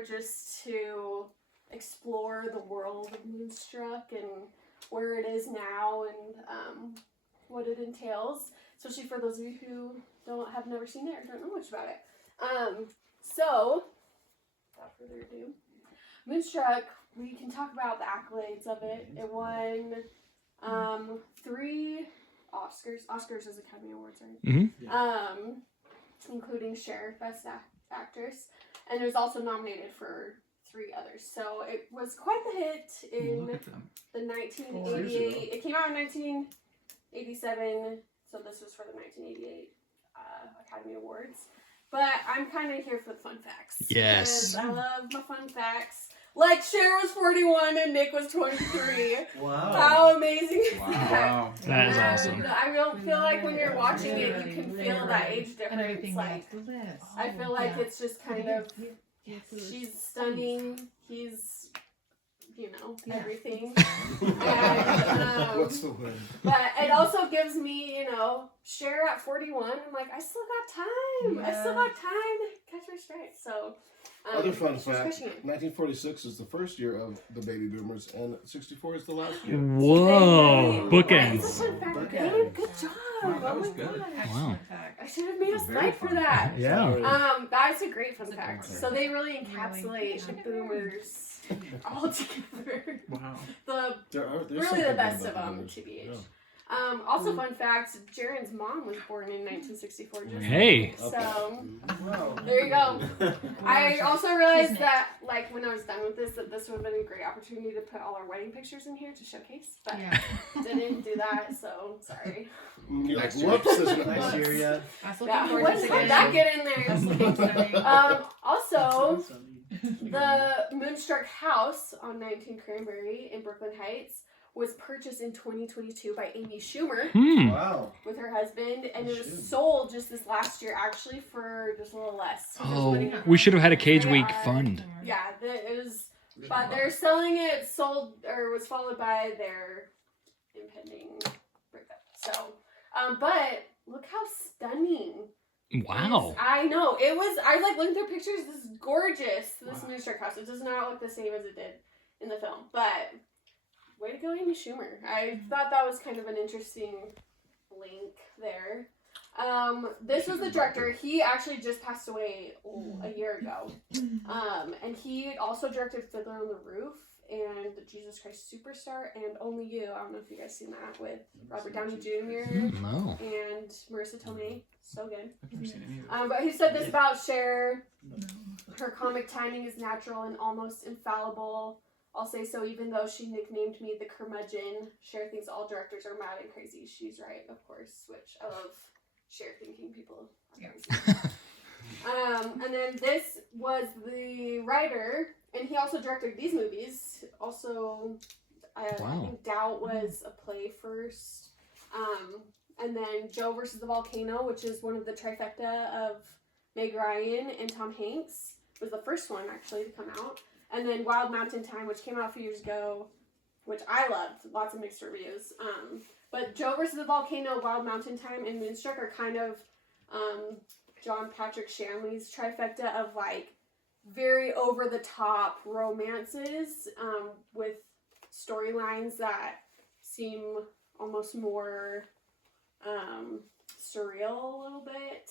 there just to explore the world of Moonstruck and where it is now and what it entails, especially for those of you who have never seen it or don't know much about it. So, without further ado, Moonstruck, we can talk about the accolades of it. It won 3 Oscars. Oscars is Academy Awards, right? Mm-hmm. Yeah. Including Cher, Best Actress. And it was also nominated for 3 others. So it was quite the hit in the 1988. It came out in 1987. So this was for the 1988 Academy Awards. But I'm kind of here for the fun facts. Yes. I love my fun facts. Like Cher was 41 and Nick was 23. Wow. How amazing is that? Wow. That is awesome. I don't feel like when you're watching it, you can feel that age difference. Like, I feel like it's just kind of, she's stunning, he's, everything. And, What's the word? but it also gives me, Cher at 41, I'm like, I still got time. I still got time to catch my stride. So, Other fun she's fact, crushing it. 1946 is the first year of the baby boomers, and 64 is the last year. Whoa. That's a Bookends. fun fact. Bookends. Babe, good job. Wow, that Oh was my good. gosh. Wow. I should have made a Very slide for fun. that. Yeah. That is a great fun That's a fact. good one. So they really encapsulate the boomers all together. Wow. There's really something the best about of them, boomers. TBH. Yeah. Also, fun fact: Jaren's mom was born in 1964. Just Hey. So Wow. there you go. I also realized that, like, when I was done with this, that this would have been a great opportunity to put all our wedding pictures in here to showcase, but didn't do that. So sorry. You're like, whoops, isn't Nice it? year yet. Yeah, when did that get in there? Also, the Moonstruck house on 19 Cranberry in Brooklyn Heights was purchased in 2022 by Amy Schumer Wow. with her husband, and it was sold just this last year, actually, for just a little less. Oh, we should have had a Cage Week They are- fund. Yeah, it was, but they're selling it, sold, or was followed by their impending breakup. So, but look how stunning. Wow. I know. It was, I like looking through pictures, this is gorgeous, this Moonstruck house. It does not look the same as it did in the film, but way to go, Amy Schumer. I thought that was kind of an interesting link there. This was the director. He actually just passed away a year ago. And he also directed Fiddler on the Roof and Jesus Christ Superstar and Only You. I don't know if you guys seen that with Robert Downey Jr. No. and Marissa Tomei. So good. I've never seen any of But he said this about Cher. Her comic timing is natural and almost infallible. I'll say so even though she nicknamed me the curmudgeon. Cher thinks all directors are mad and crazy. She's right, of course, which I love Cher thinking people are crazy. And then this was the writer, and he also directed these movies. Also, I think Doubt was a play first. And then Joe versus the Volcano, which is one of the trifecta of Meg Ryan and Tom Hanks, was the first one actually to come out. And then Wild Mountain Time, which came out a few years ago, which I loved. Lots of mixed reviews. But Joe versus the Volcano, Wild Mountain Time, and Moonstruck are kind of John Patrick Shanley's trifecta of like very over-the-top romances with storylines that seem almost more surreal a little bit.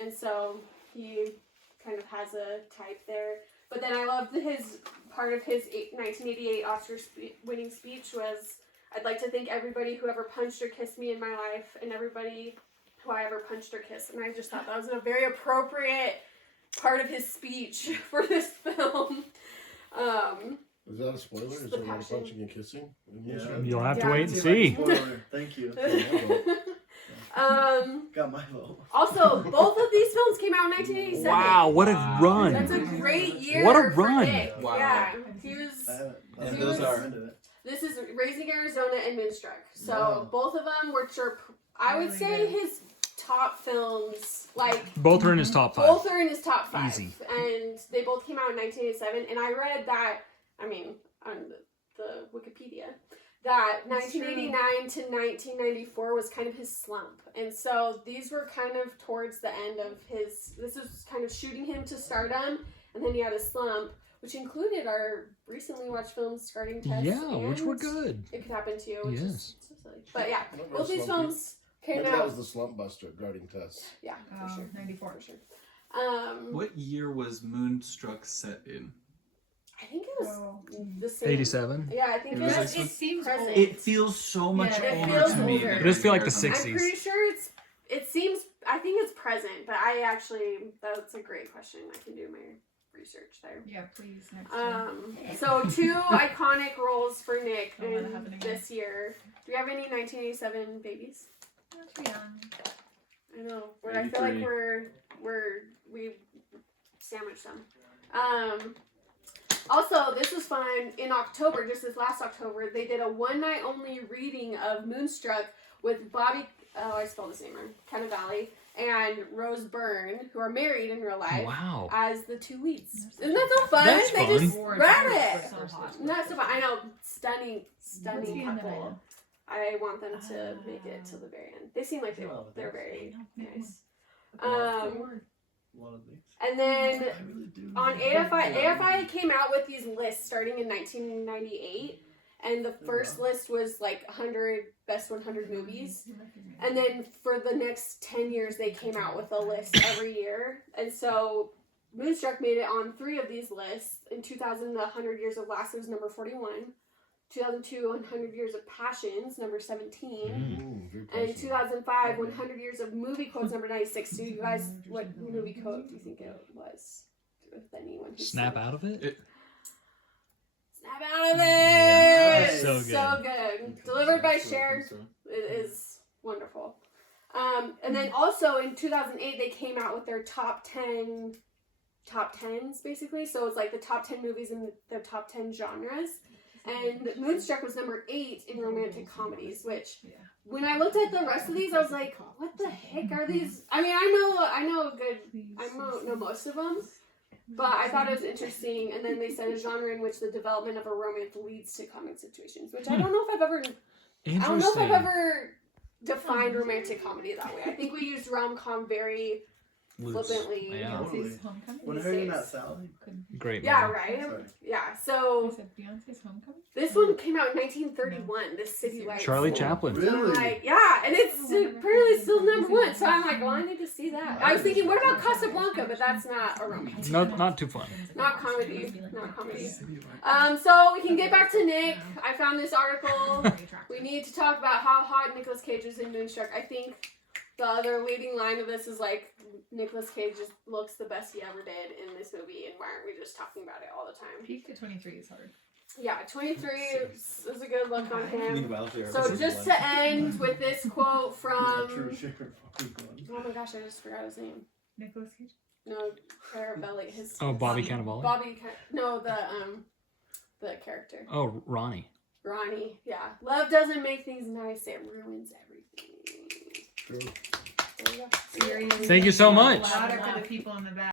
And so he kind of has a type there. But then I loved part of his 1988 Oscar winning speech was, I'd like to thank everybody who ever punched or kissed me in my life and everybody who I ever punched or kissed. And I just thought that was a very appropriate part of his speech for this film. Is that a spoiler? Is there a lot of punching and kissing? Yeah. You'll have to Yeah. wait and see. Spoiler. Thank you. Got my vote. Also, both of these films came out in 1987. Wow, what a run. That's a great year. What a for run. Nick. Wow. Yeah, he was. And he those was- are. This is Raising Arizona and Moonstruck. So Wow. both of them were, I would say, his top films. Like Both are in his top 5. both are in his top 5. Easy. And they both came out in 1987. And I read that. I mean, on the Wikipedia. That 1989 to 1994 was kind of his slump. And so these were kind of towards the end of his, this was kind of shooting him to stardom. and then he had a slump, which included our recently watched film Starting Test. Yeah, which were and good. It Could Happen to You, which Yes. is so silly. But yeah, Remember both these Slumpy? films came Maybe that out. was the Slump Buster, Guarding Test. Yeah, for sure. 94. For sure. What year was Moonstruck set in? I think it was Oh. the same. 87. Yeah, I think It it was was. like It seems present. old. It feels so much Yeah, it older feels to me. older. than It does feel like the everything else. 60s. I'm pretty sure it seems, I think it's present, but I actually, that's a great question. I can do my research there. Yeah, please. Next time. So 2 iconic roles for Nick Don't let it happen in again. this year. Do we have any 1987 babies? Not too young. I know. I feel like 83. we sandwiched them. Also, this was fun. In October, just this last October, they did a one-night only reading of Moonstruck with Bobby, I spelled his name wrong, Cannavale, and Rose Byrne, who are married in real life, Wow. as the 2 leads. Isn't that so fun? That's they fun. just read it. So hot. Isn't that so fun? I know. Stunning What's he in the couple. middle? I want them to make it to the very end. They seem like they're very nice. A lot of things. And then I really do. on AFI came out with these lists starting in 1998, and the first list was like 100 best 100 movies, and then for the next 10 years they came out with a list every year, and so Moonstruck made it on 3 of these lists. In 2000, The 100 Years of Lassie was number 41. 2002, 100 Years of Passions, number 17. Ooh, very And passionate. 2005, 100 Years of Movie Quotes, number 96. Do you guys, what movie quote do you think it was? With anyone who's Snap seen it? out of it? Snap out of it! Yeah, so so good. good. So good. Delivered by Cher. It is wonderful. And then also in 2008, they came out with their top 10s, basically. So it's like the top 10 movies in their top 10 genres. And Moonstruck was number 8 in romantic comedies, which when I looked at the rest of these, I was like, what the heck are these? I mean, I know most of them, but I thought it was interesting. And then they said a genre in which the development of a romance leads to common situations, which I don't know if I've ever, defined romantic comedy that way. I think we used rom-com very Loose. flippantly. Yeah. Beyonce's Homecoming? When I heard in that Sally. Great. Yeah, movie. right? Sorry. Yeah, I so said Beyonce's Homecoming? this one came out in 1931, this City Lights. Charlie Chaplin. So I'm Really? like, yeah, and it's apparently still number 1. So I'm like, well, I need to see that. I was thinking, what about Casablanca? But that's not a romance. Not too fun. Not comedy. Not comedy. So we can get back to Nick. I found this article. We need to talk about how hot Nicolas Cage is in Moonstruck. I think the other leading line of this is like, Nicolas Cage just looks the best he ever did in this movie, and why aren't we just talking about it all the time? Peak to 23 is hard. Yeah, 23 is a good look on him. Meanwhile, there So just to end with this quote from, True. oh my gosh, I just forgot his name. Nicolas Cage? No, Caravelli. His Bobby Cannavale? the character. Oh, Ronnie. Ronnie. Yeah, love doesn't make things nice; it ruins everything. True. There you go. Thank you so much. Louder for the people in the back.